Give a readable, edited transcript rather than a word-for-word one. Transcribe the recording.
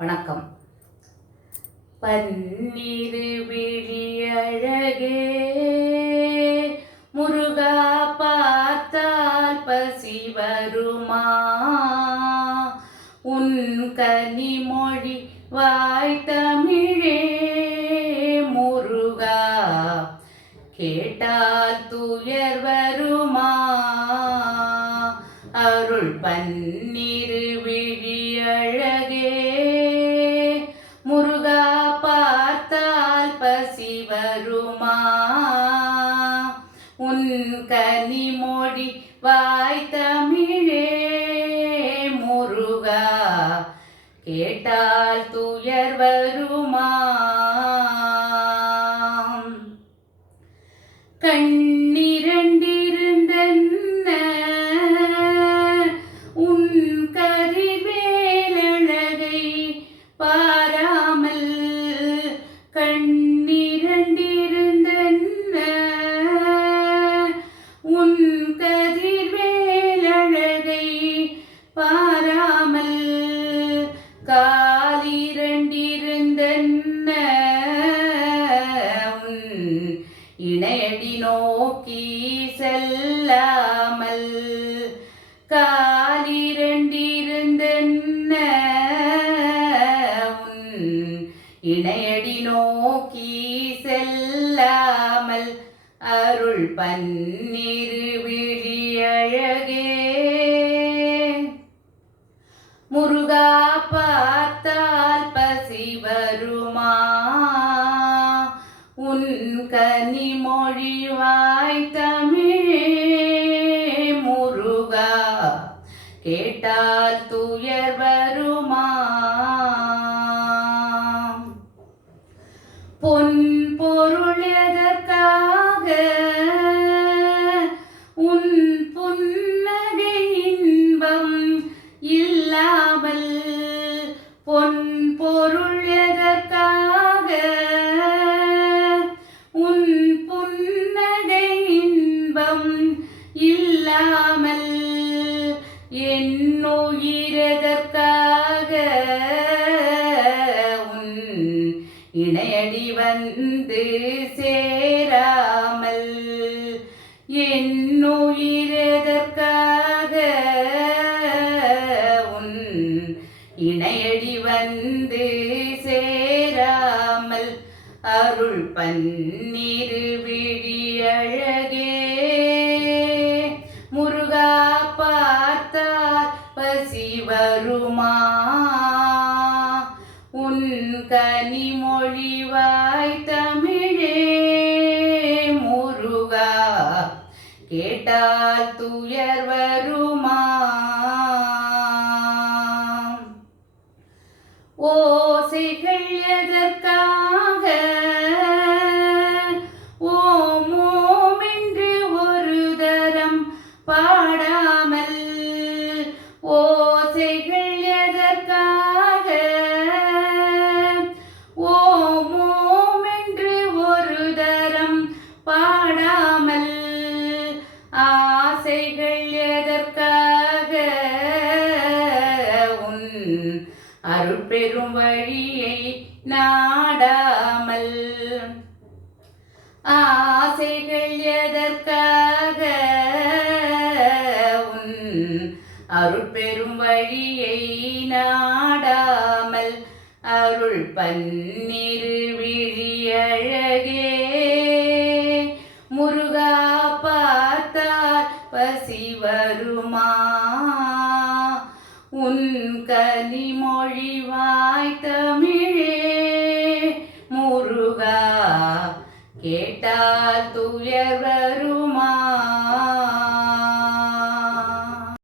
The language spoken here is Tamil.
வணக்கம். பன்னிரு விழியழகே முருகா, பார்த்தால் பசி வருமா? உன் கனிமொழி வாய்த்தமிழே முருகா, கேட்டால் துயர் வருமா? அருள் பன்னிரு விழியழகே முருகா, பார்த்தால் பசி வருமா? உன் கனிமொழி வாய்த்தமிழே முருகா, கேட்டால் துயர் வருமா? கண்ணிரண்டிருந்தென்ன உன் கதிர்வேலழகை பாராமல், கண்ணிரண்டிருந்தென்ன உன் கதிர்வேலழகை பாராமல், காலிரண்டிருந்தென்ன உன் இணையடி நோக்கி செல்லாமல், காலிரண்டிருந்தென்ன உன் இணையடி நோக்கி செல்லாமல், அருள் பன்னிரு விழியழகே முருகா, பார்த்தால் பசி வருமா? உன் கனிமொழி வாய்த்தமிழே முருகா, கேட்டால் துயர் வருமா? பொன் பொருள் எதற்காக உன் புன்னகை இன்பம் இல்லாமல், பொன் பொருள் எதற்காக உன் புன்னகை இன்பம் இல்லாமல், என்னுயிரெதற்காக உன் இணையடி வந்து சேராமல், என்னுயிரெதற்காக உன் இணையடி வந்து சேராமல், அருள் பன்னிரு விழியழகே முருகா, பார்த்தால் பசி வருமா? உன் கனிமொழி வாய்த்தமிழே முருகா, கேட்டால் துயர் வருமா? ஓசைகள் எதற்காக ஓம் ஓம் என்று ஒரு தரம் பாடாமல், ஓசைகள் எதற்காக ஓம் ஓம் என்று ஒரு தரம் பாடாமல், ஆசைகள் எதற்காக உன் அருட்பெரும் வழியை நாடாமல், ஆசைகள் எதற்காக உன் அருட்பெரும் வழியை நாடாமல், அருள் பன்னிரு விழியழகே முருகா, பார்த்தால் பசி வருமா? உன் கனிமொழி வாய்த்தமிழே முருகா, கேட்டால் துயர் வருமா?